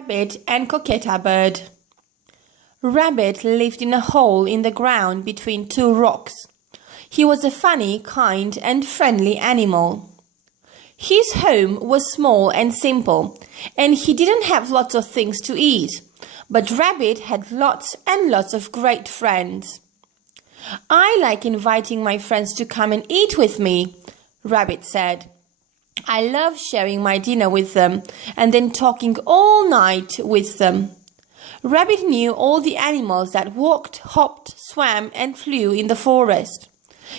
Rabbit and Cocketta bird. Rabbit lived in a hole in the ground between two rocks. He was a funny, kind, and friendly animal. His home was small and simple, and he didn't have lots of things to eat, but Rabbit had lots and lots of great friends. "I like inviting my friends to come and eat with me," Rabbit said. "I love sharing my dinner with them and then talking all night with them." Rabbit knew all the animals that walked, hopped, swam, and flew in the forest.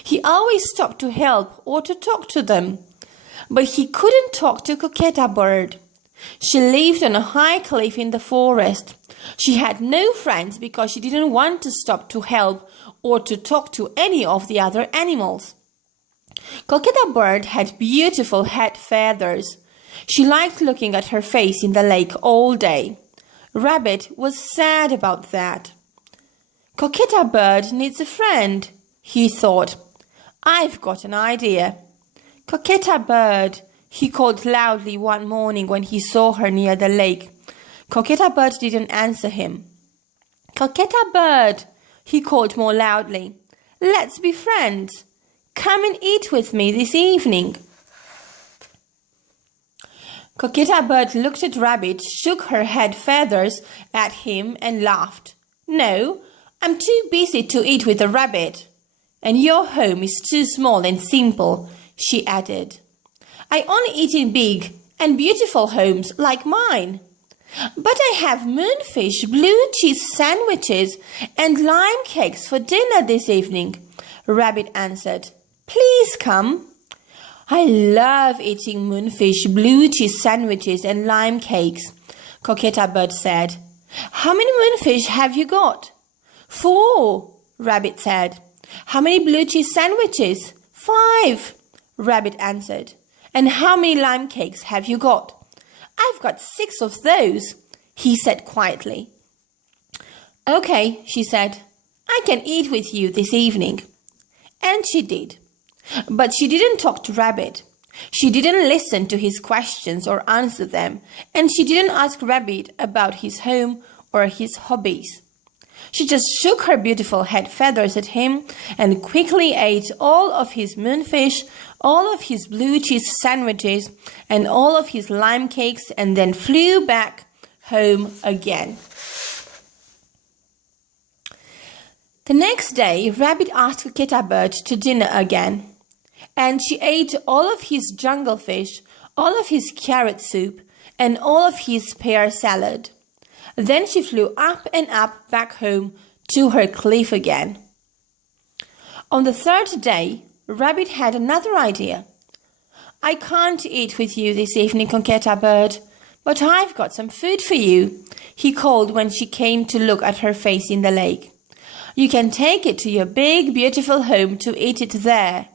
He always stopped to help or to talk to them. But he couldn't talk to Cocketta bird. She lived on a high cliff in the forest. She had no friends because she didn't want to stop to help or to talk to any of the other animals. Cocketta bird had beautiful head feathers. She liked looking at her face in the lake all day. Rabbit was sad about that. "Cocketta bird needs a friend," he thought. "I've got an idea." "Cocketta bird," he called loudly one morning when he saw her near the lake. Cocketta bird didn't answer him. "Cocketta bird," he called more loudly. "Let's be friends. Come and eat with me this evening." Cocketta bird looked at Rabbit, shook her head feathers at him and laughed. "No, I'm too busy to eat with a rabbit. And your home is too small and simple," she added. "I only eat in big and beautiful homes like mine." "But I have moonfish, blue cheese sandwiches, and lime cakes for dinner this evening," Rabbit answered. "Please come." "I love eating moonfish, blue cheese sandwiches, and lime cakes," Cocketta bird said. "How many moonfish have you got?" "4," Rabbit said. "How many blue cheese sandwiches?" "5," Rabbit answered. "And how many lime cakes have you got?" "I've got 6 of those," he said quietly. "Okay," she said. "I can eat with you this evening." And she did. But she didn't talk to Rabbit. She didn't listen to his questions or answer them, and she didn't ask Rabbit about his home or his hobbies. She just shook her beautiful head feathers at him and quickly ate all of his moonfish, all of his blue cheese sandwiches, and all of his lime cakes, and then flew back home again. The next day, Rabbit asked Cocketta bird to dinner again, and she ate all of his jungle fish, all of his carrot soup, and all of his pear salad. Then she flew up and up back home to her cliff again. On the 3rd day, Rabbit had another idea. "I can't eat with you this evening, Cocketta bird, but I've got some food for you," he called when she came to look at her face in the lake. "You can take it to your big, beautiful home to eat it there."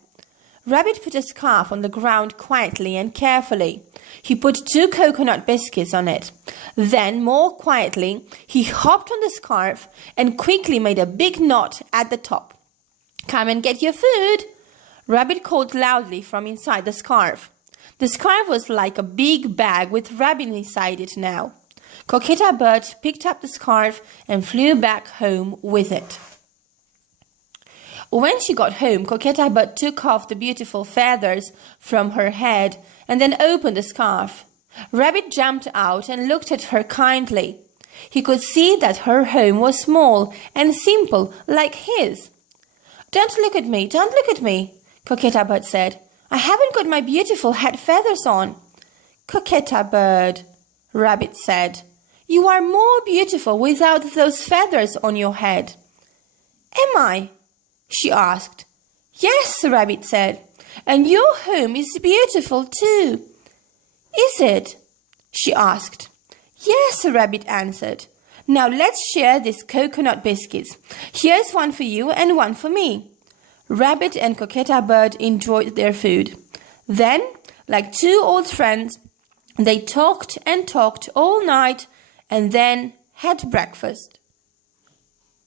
Rabbit put a scarf on the ground quietly and carefully. He put 2 coconut biscuits on it. Then, more quietly, he hopped on the scarf and quickly made a big knot at the top. "Come and get your food," Rabbit called loudly from inside the scarf. The scarf was like a big bag with Rabbit inside it now. Cocketta bird picked up the scarf and flew back home with it. When she got home, Cocketta bird took off the beautiful feathers from her head and then opened the scarf. Rabbit jumped out and looked at her kindly. He could see that her home was small and simple like his. "Don't look at me, don't look at me," Cocketta bird said. "I haven't got my beautiful head feathers on." "Cocketta bird," Rabbit said, "you are more beautiful without those feathers on your head." "Am I?" she asked. "Yes," Rabbit said, "and your home is beautiful too." "Is it?" she asked. "Yes," Rabbit answered. "Now let's share these coconut biscuits. Here's one for you and one for me." Rabbit and Cocketta bird enjoyed their food. Then, like 2 old friends, they talked and talked all night and then had breakfast.